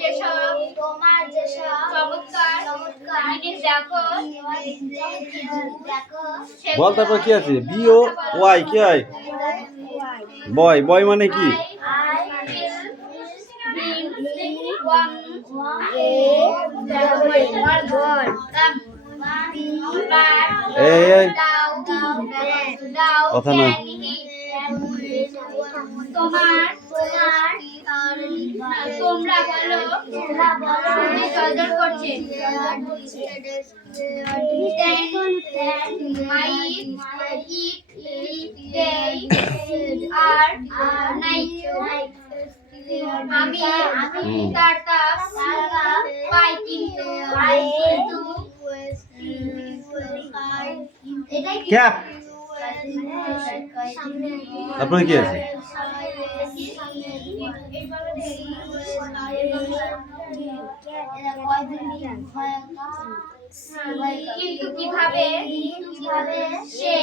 যেসব চমৎকার জিনিস দেখো বল তারপর কি আছে? বি ও ওয়াই কি হয়? বয়। বয় মানে কি? এই কথা না। তোমরা বলো জলজল করছে। আমি তার তাপ পাই কিন্তু ক্যাপ। তারপরে কি আছে? কিন্তু কিভাবে সে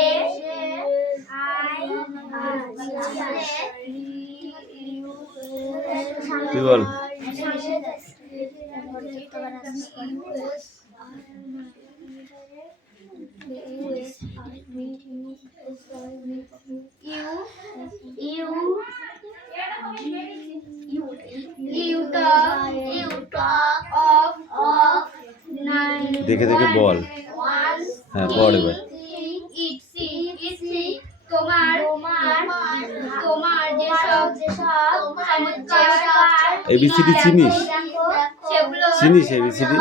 তুই বল। দেখে দেখে বল। হ্যাঁ বল এবার। তোমার যেসব এবিসিডি চিনিস? চিনিস এবিসিডি?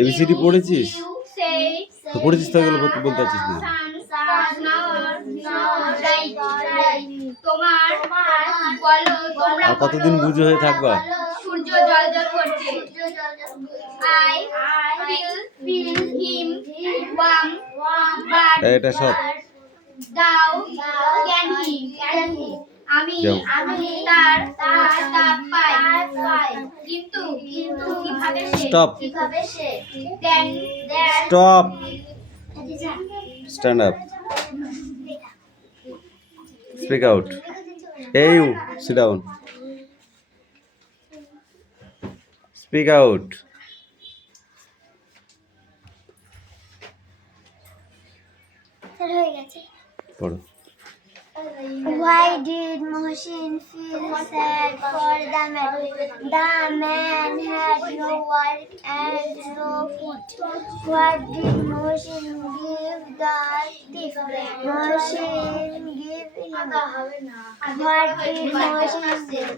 এবিসিডি পড়েছিস? তো পড়েছিস তো এগুলো বলতে পারছিস না? আর কতদিন বুঝে হয়ে থাকবা? সূর্য জলজল করছে। এটা সব আমি তার তাপ পাই কিন্তু কিভাবে stop. Stop. Stand up. Speak out. Hey you, sit down. Speak out. পড়ো। Why did Mohsin feel sad for the man? The man had no work and no food. What did Mohsin give the thief? Mohsin gave him. What did Mohsin give?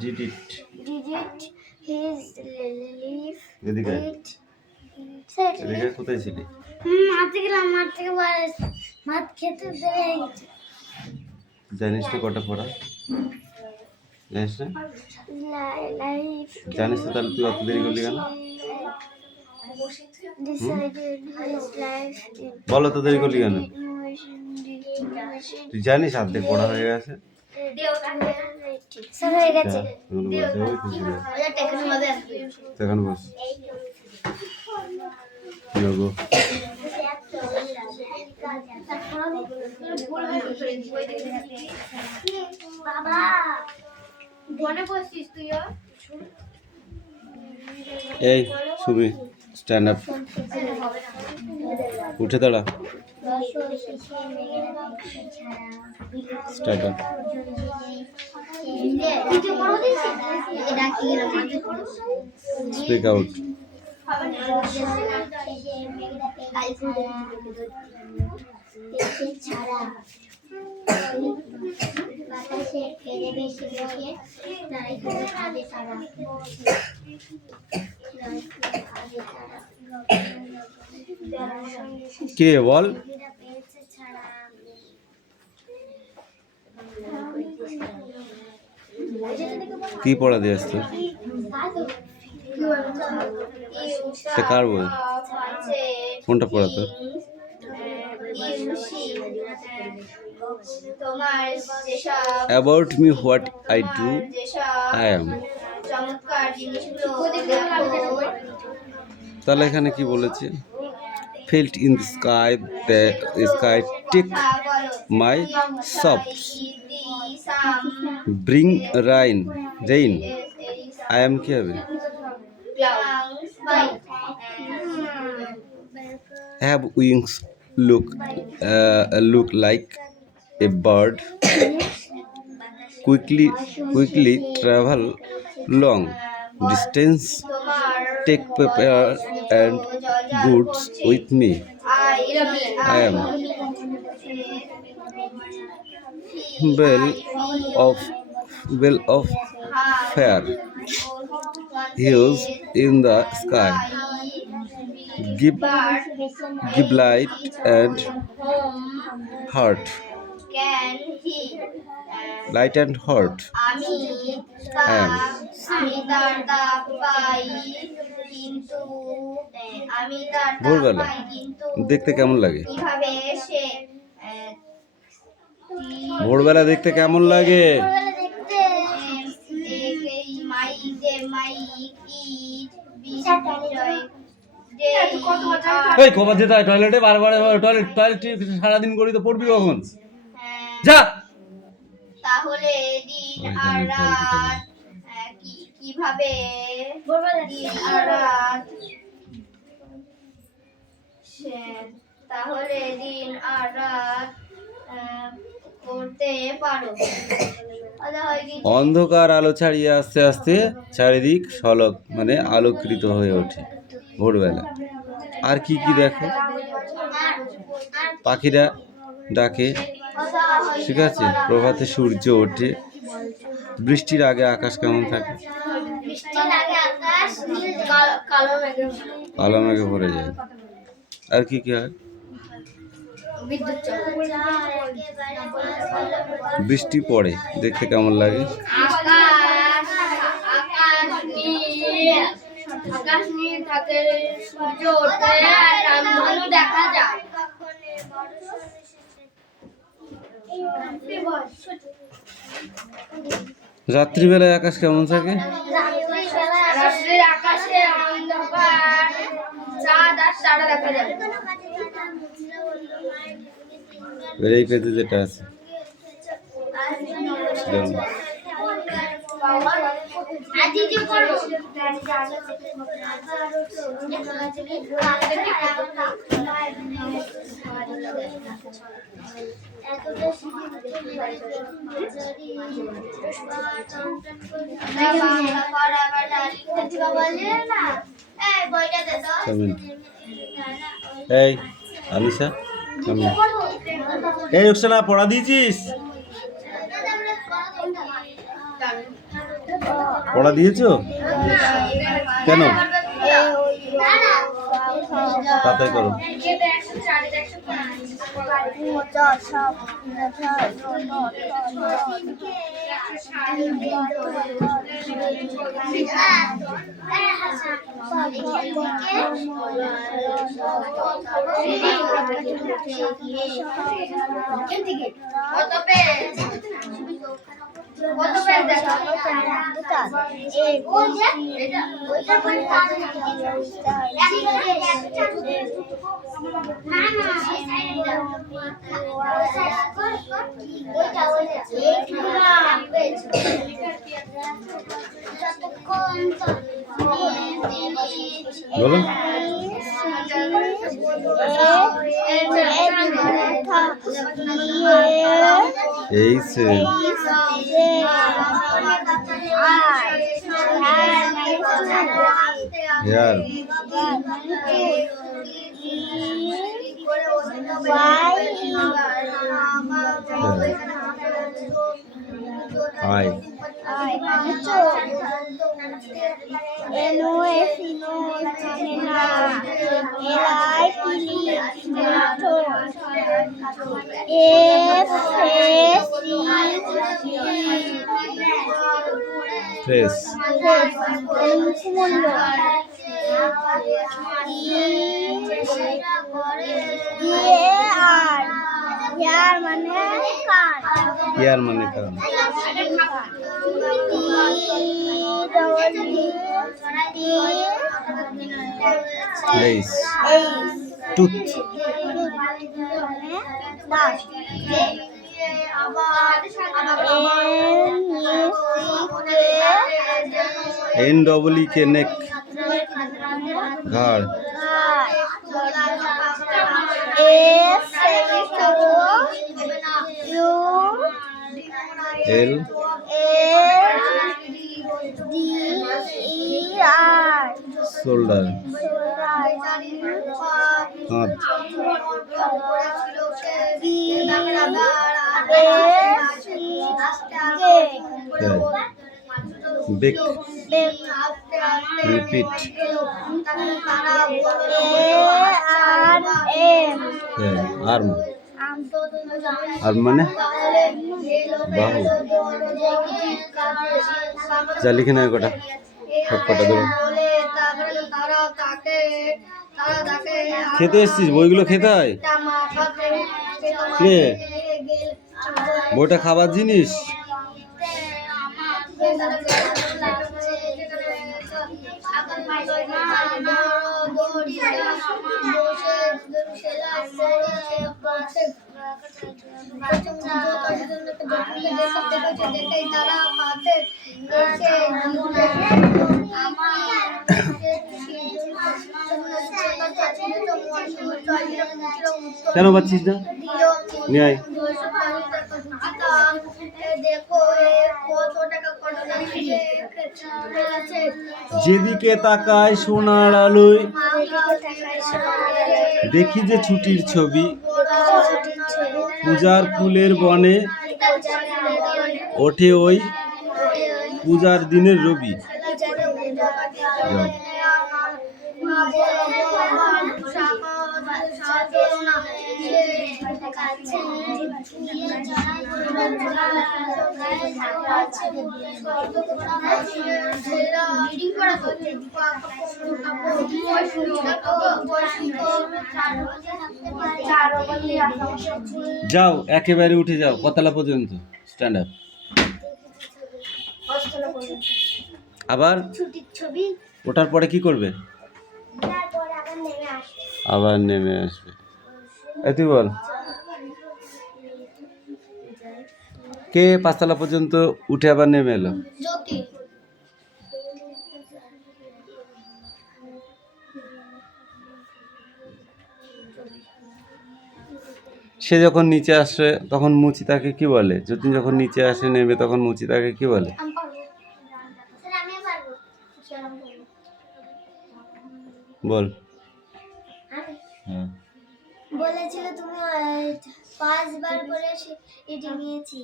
Did it? Did it his leaf এদিকে eat? এদিকে কোথায় ছিলি? মারতে গেলাম, মাঠ থেকে ভাত খেতে দেবে গেছে। জানিস তো কটা পড়া? জানিস না? লাইফ জানিস তো, তাহলে তুই অত দেরি করলি কেন? decided his life বলো তো দেরি করলি কেন? তুই জানিস অর্ধেক পড়া হয়ে গেছে? সব হয়ে গেছে। এখন বস। যোগো। বাবা মনে করছিস তুই? এই সুবি, স্ট্যান্ড আপ। উঠে দাঁড়া। Stand up. Speak out. কে বল? কি পড়া দিয়ে আসতো? সে কার বই? কোনটা পড়া তোর? About me, what I do, I am. তাহলে এখানে কি বলেছে? felt in the sky, the sky take my sobs. Bring rain. I am কি হবে? Have wings, look like a bird. Quickly travel long distance. Take paper and goods with me. I am well of fair, hues in the sky. Give light and heart. Light and heart. I am ভোরবেলা দেখতে কেমন লাগে? ভোরবেলা দেখতে কেমন লাগে? এই কবার যেতে হয় টয়লেটে? বারবার টয়লেট সারাদিন করি তো পড়বি কখন? যা। তাহলে দিন আর রাত কিভাবে দিন আর রাত তাহলে দিন আর রাত করতে পারো। অন্ধকার আলো ছাড়িয়ে আস্তে আস্তে চারিদিক ঝলক মানে আলোকৃত হয়ে ওঠে ভোরবেলা। আর কি কি দেখো? পাখিরা ডাকে, ঠিক আছে, প্রভাতে সূর্য ওঠে, বৃষ্টির আগে আকাশ কেমন থাকে? কালো মেঘে ভরে যায়। আর কি কি হয়? বৃষ্টি পড়ে, দেখতে কেমন লাগে? আকাশ নীল থাকে, সূর্য ওঠে আর চাঁদগুলো দেখা যায়। রাত্রিবেলায় আকাশ কেমন থাকে? রাত্রির আকাশে অন্ধকার, চাঁদ আর তারা দেখা যায়। এই পেজে যেটা আছে এই আলিশা, এই রুকসানা পড়া দিয়েছিস? পড়া দিয়েছো? কেন? তাতে করো। বলো। H here I face ইয়ার মানে কারণ place টুথ। NEEK নেক, ঘাড়। L শোল্ডার, হাত। Back, repeat. আর্ম, আর্ম মানে বাহু। যা লিখে নেয় কটা, সব কটা দেবো। খেতে এসছিস, বইগুলো খেতে হয় কে? বইটা খাবার জিনিস? কেন পাচ্ছিস না? নিয়ে আয়। যেদিকে তাকায় সোনার আলোয় দেখি যে ছুটির ছবি, পূজার ফুলের বনে ওঠে ওই পূজার দিনের রবি। যাও একেবারে উঠে যাও, কতলা পর্যন্ত স্ট্যান্ড আপ। আবার ওঠার পরে কি করবে? আবার নেমে আসবে। তুই বল, কে 5 তলা পর্যন্ত উঠে আবার নেমে এলো? সে যখন নিচে আসে তখন মুচি তাকে কি বলে? যতীন যখন নিচে আসে নেমে তখন মুচি তাকে কি বলে? বল। বলেছিল তুমি 5 বার করে এটি নিয়েছি।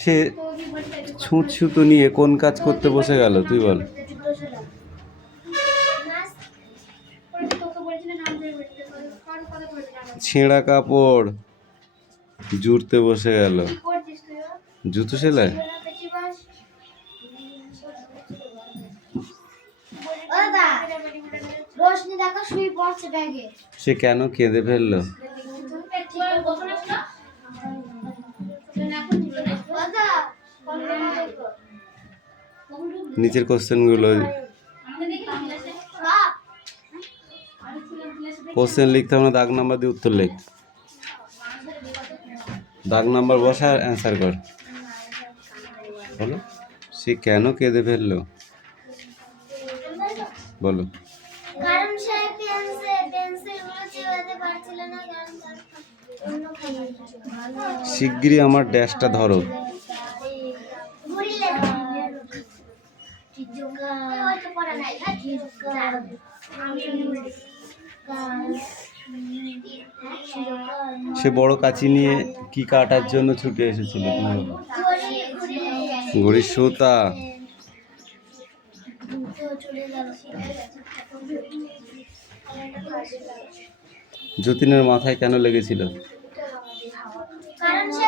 সে ছুঁচ সুতো নিয়ে কোন কাজ করতে বসে গেল তুই বল। ছেঁড়া কাপড় জুড়তে বসে গেল। জুতো সেলাই। সে কেন কেঁদে ফেললো? নিচের কোশ্চেনগুলো কোশ্চেন লিখতে হবে না, দাগ নাম্বার দিয়ে উত্তর লেখ। দাগ নাম্বার বসা আর অ্যান্সার কর। বলো সে কেন কেঁদে ফেললো? বলো। কারণ সে পেন্সিলগুলো চিবাতে পারছিল না, কারণ তার অন্য খাবার। শিগগিরই আমার ড্যাশটা ধরো। সে বড় কাঁচি নিয়ে কি কাটার জন্য ছুটে এসেছিল? ঘড়ির সুতা। যতীনের মাথায় কেন লেগেছিল? কারণ সে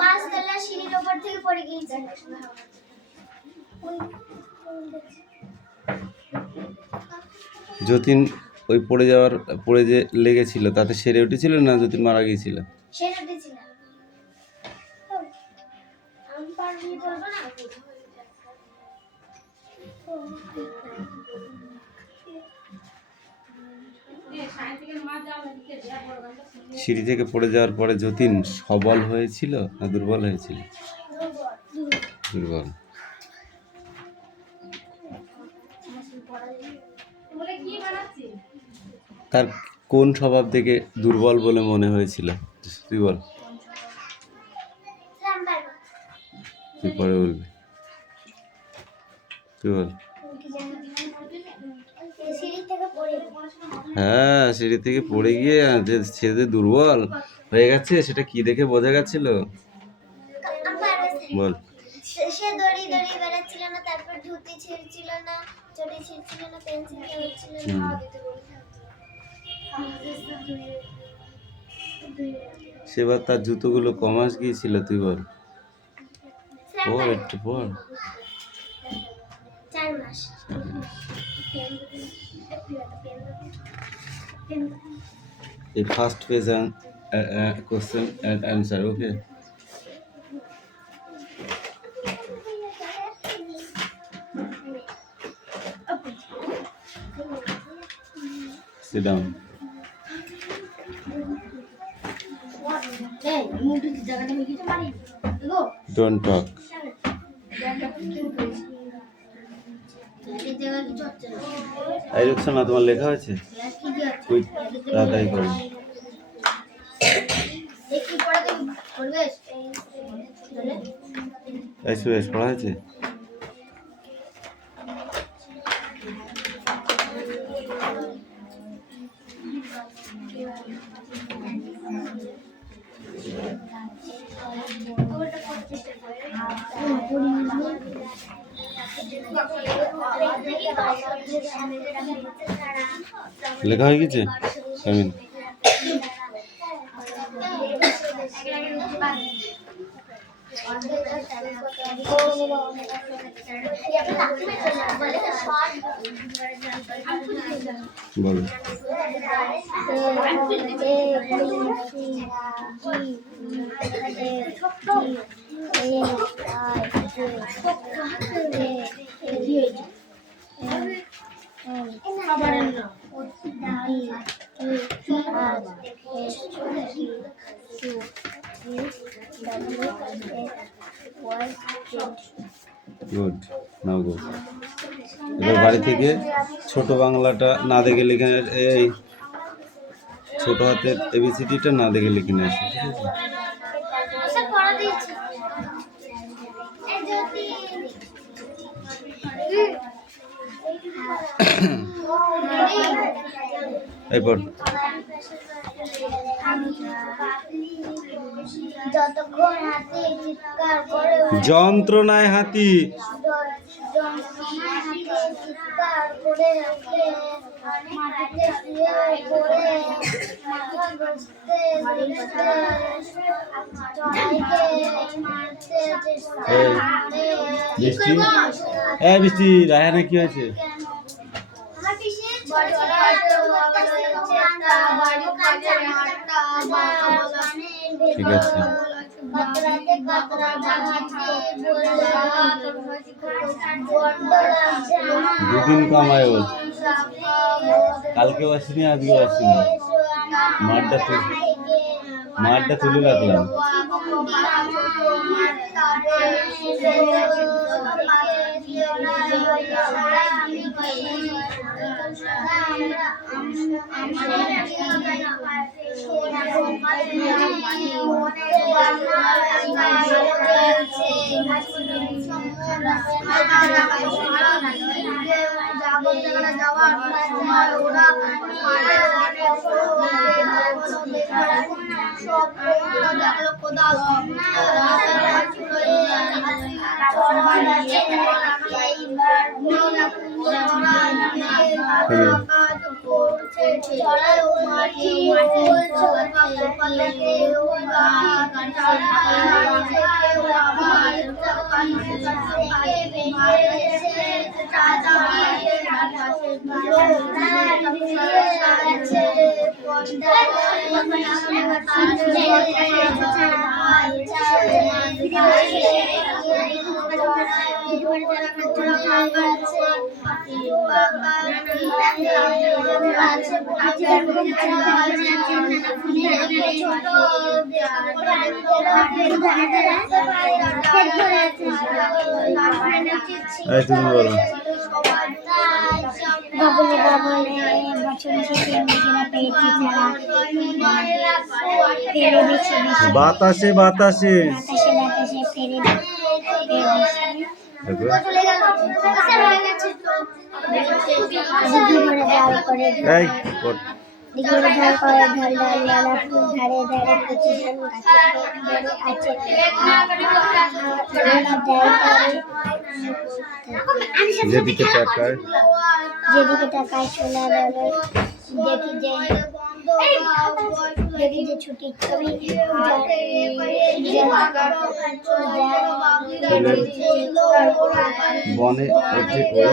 5 তলা সিঁড়ির উপর থেকে পড়ে গিয়েছিল। যতীন ওই পড়ে যে লেগেছিল তাতে সেরে উঠেছিল না যতীন মারা গিয়েছিল? সেরে উঠেছিল। সিঁড়ি থেকে পড়ে যাওয়ার পরে যতীন সবল হয়েছিল না দুর্বল হয়েছিল? দুর্বল। তার কোন স্বভাব থেকে দুর্বল বলে মনে হয়েছিল তুই বল? তুই পরে বলবি, তুই বল। হ্যাঁ, সিঁড়ি থেকে পড়ে গিয়ে সে যে দুর্বল হয়ে গেছে সেটা কি দেখে বোঝা গেছিল বল? সে দড়ি বেড়াচ্ছিল না, তারপর ধুতি ছিঁড়ছিল না, চটি ছিঁড়ছিল না, পেন্সিল ছিঁড়ছিল না। সেবার তার জুতোগুলো কমাস গিয়েছিল তুই বল? পড় একটু পড়। 4 মাস। A first page and question and answer, okay? Sit down. Don't talk. এই রুকসানা, তোমার লেখা হয়েছে? তুই তাড়াতাড়ি করো। এই সুরেশ, পড়া হয়েছে? লেখা হয়ে গেছে শামিন? বলো। গুড, নাও গো। এবার বাড়ি থেকে ছোট বাংলাটা না দেখে লিখে, এই ছোট হাতের এবিসিডিটা না দেখে লিখে নিয়ে আসো, ঠিক আছে? এই পড়। যতক্ষণ হাতি চিৎকার করে যন্ত্রণায় হাতি চিৎকার করে ওঠে, মাটিতে শুয়ে পড়ে, মাথা ঘষতে চড়াইকে মারতে চেষ্টা করে। বৃষ্টি, এই বৃষ্টি, রায়হানা কি হয়েছে? ঠিক আছে। দুদিন কামায় ওর, কালকেও আসিনি আজকেও আসিনি, মাঠটা তুলে রাখলাম। এই তুমি বলো। গগনে গগনে বছর শেষে মেঘেরা পেয়েছে যারা ফেরে বেছে বেছে বাতাসে বাতাসে বাতাসে বাতাসে ফেরে বেছে দেখো দিঘি ভরে জল করে এই পড়। দিঘি ভরে জল করে ঢল ঢল লালা ফুল ধারে ধারে কচি ধান গাছে ধরে আছে হাওড়া দেয় তারে যেদিকে তাকায় যেদিকে তাকায় সোনা বলে দেখি যে ছুটির ছবি বনে ওঠে ওই।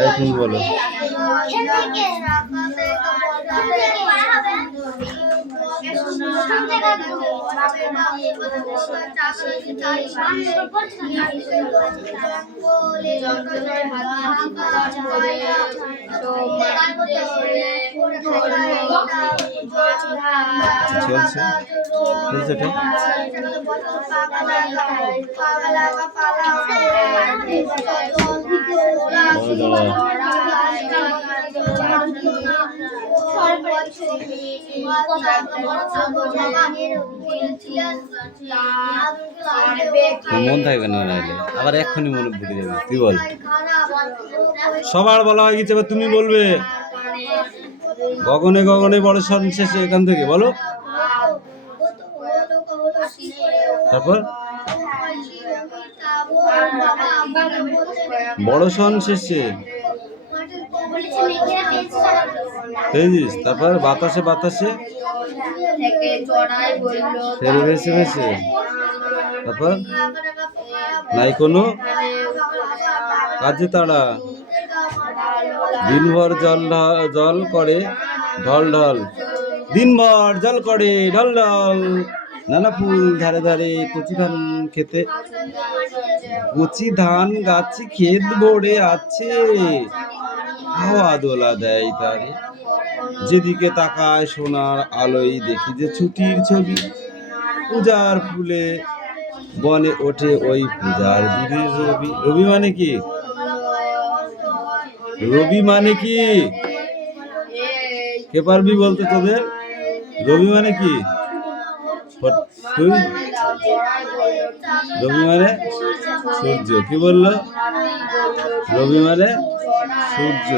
এই তুমি বলো। চলছে চলছে এটা। মন থাকবে না নাইলে আবার এক্ষুনি মনে ভুলে যাবে। তুই বল। সবার বলা হয়ে গেছে, এবার তুমি বলবে। গগনে গগনে বড় সন শেষে এখান থেকে বলো। তারপর বড় সন শেষে পেয়েছিস। তারপর বাতাসে বাতাসে ফেরে ভেসে ভেসে। তারপর নাই কোনো কাজে তাড়া দিনভর জল করে ঢল ঢল। দিনভর জল করে ঢল ঢল নানা ফুল ধারে ধারে কচি ধান খেতে কচি ধান গাছি ক্ষেত ভরে আছে হাওয়া দোলা দেয় তারে। যেদিকে তাকায় সোনার আলোয় দেখি যে ছুটির ছবি পূজার ফুলে বনে ওঠে ওই পূজার দিনের রবি। রবি মানে কি? রবি মানে কি? কে পারবি বলতে তোদের? রবি মানে কি? তুই? রবি মানে সূর্য। কি বললো? রবি মানে সূর্য।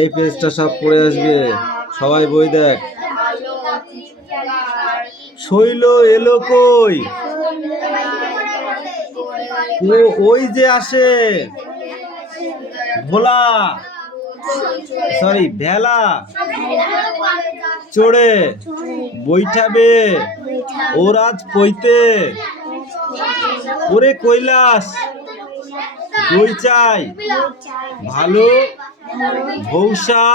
এই পেজটা সব পড়ে আসবে, সবাই বই দেখ। শৈল এলো কই? ও ওই যে আসে ভোলা, সরি ভেলা চড়ে বৈঠাবে ওর আজ কইতে। ওরে কৈলাস দই চাই ভালো ভৌসা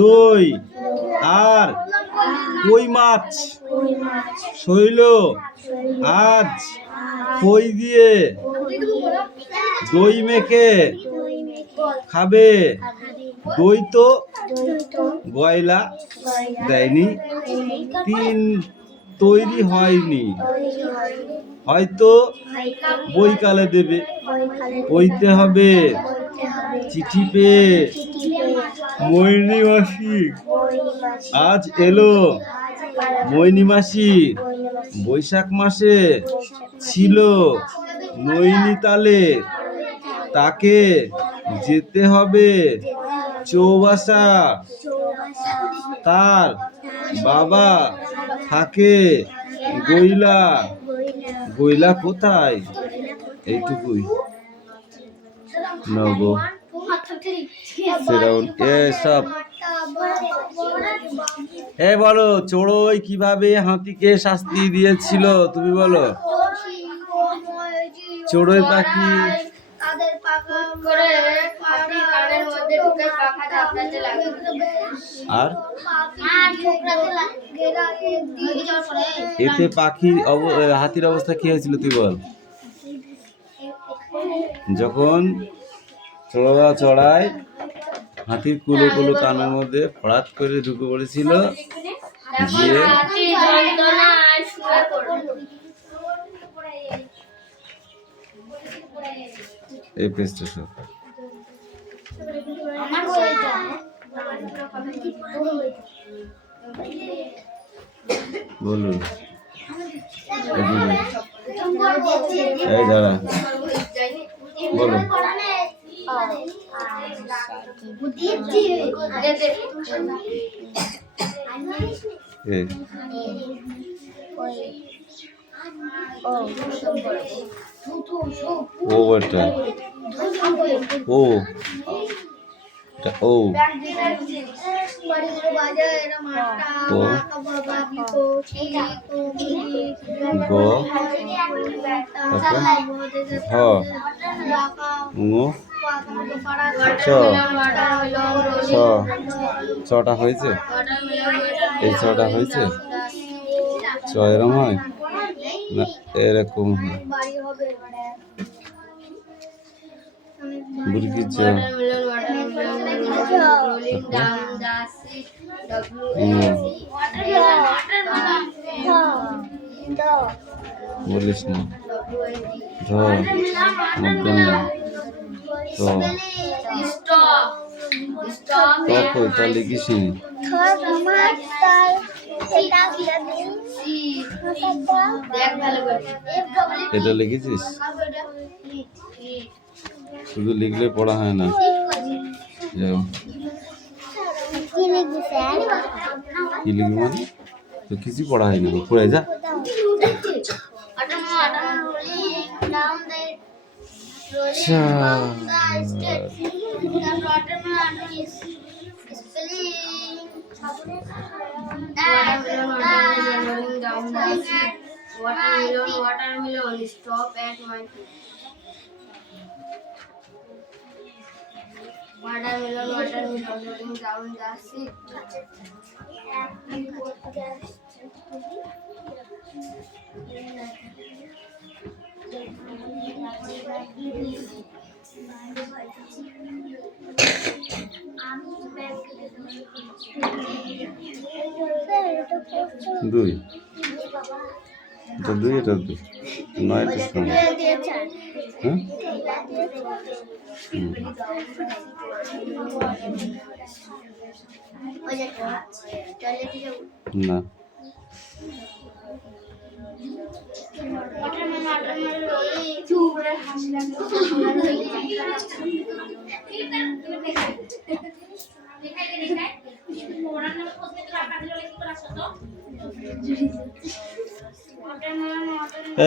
দই আর কই মাছ। শৈল আজ কই দিয়ে দই মেখে খাবে। দই তো গয়লা দেয়নি, তিন তৈরি হয়নি, হয়তো বইকালে দেবে। কইতে হবে চিঠি পেয়ে মৈনী মাসি আজ এলো। মৈনী মাসি বৈশাখ মাসে ছিল নৈনিতালে, তাকে যেতে হবে চৌবাসা। তার বাবা থাকে গইলা। গইলা কোথায়? এইটুকুই। নগো সেরাউন এ সব এই বলো, চড়ুই কিভাবে হাতিকে শাস্তি দিয়েছিল তুমি বলো। চড়ুই পাখি তাদের পাখা করে হাতি কানের মধ্যে ঢুকে পাখা ঝাপটাতে লাগে। আর ঠোকরাতে লাগে দিয়ে যাওয়ার পরে এতে হাতির অবস্থা কি হয়েছিল তুই বল। যখন চড়ুয়া চড়ায় হাতির কুলো কুলো কানের মধ্যে ফড়াৎ করে ঢুকে পড়েছিল, গিয়ে হাতি যন্ত্রণায় শুয়ে পড়ল। এই পেজটা সব আমার বইটা বলুন। এই দাঁড়া বলো। এই ও এটা ও এটা ও গ হ ঙ চ ছ ছটা হয়েছে, এই ছটা হয়েছে। চ এরকম হয় না এরকম হয়। বুড়কি চ বলিস না। ঝ মধ্যম তা লিখিস নি। এটা লিখেছিস? শুধু লিখলে পড়া হয় না। যাও কি লিখবি মানে? তো কিছু পড়া হয় না, পড়ে যা। Watermelon, stop at my feet. Watermelon, rolling down the seat. দুই, এটা দুই, এটা দুই, নয়টা সমান। হ্যাঁ না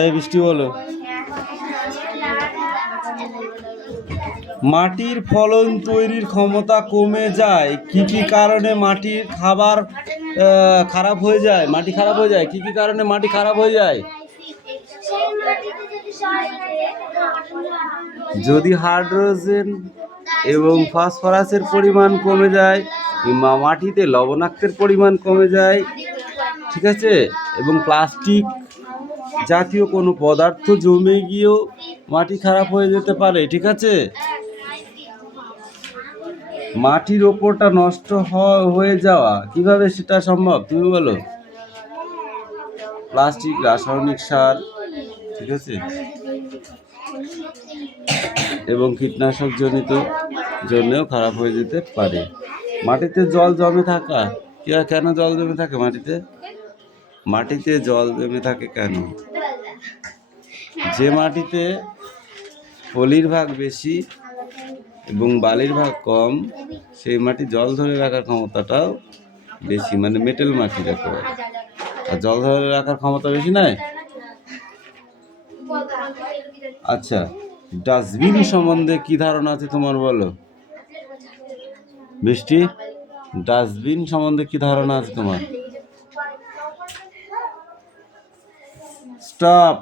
এই বৃষ্টি বলো। মাটির ফলন তৈরির ক্ষমতা কমে যায় কি কি কারণে? মাটির খাবার খারাপ হয়ে যায়, মাটি খারাপ হয়ে যায় কি কি কারণে মাটি খারাপ হয়ে যায়? যদি হাইড্রোজেন এবং ফসফরাসের পরিমাণ কমে যায়, কিংবা মাটিতে লবণাক্তের পরিমাণ কমে যায়, ঠিক আছে, এবং প্লাস্টিক জাতীয় কোনো পদার্থ জমে গিয়েও মাটি খারাপ হয়ে যেতে পারে, ঠিক আছে। মাটির ওপরটা নষ্ট হয়ে যাওয়া কিভাবে সেটা সম্ভব তুমি বলো। প্লাস্টিক, রাসায়নিক সার, ঠিক আছে, এবং কীটনাশক জনিত জন্যও খারাপ হয়ে যেতে পারে। মাটিতে জল জমে থাকা, কেন জল জমে থাকে মাটিতে? মাটিতে জল জমে থাকে কেন? যে মাটিতে পলির ভাগ বেশি এবং বালির ভাগ কম, সেই মাটি জল ধরে রাখার ক্ষমতাটাও বেশি, মানে মেটেল মাটি রাখতে পারে। আর জল ধরে রাখার ক্ষমতা বেশি নয়। আচ্ছা, ডাস্টবিন সম্বন্ধে কি ধারণা আছে তোমার বলো বৃষ্টি? ডাস্টবিন সম্বন্ধে কি ধারণা আছে তোমার? স্টপ।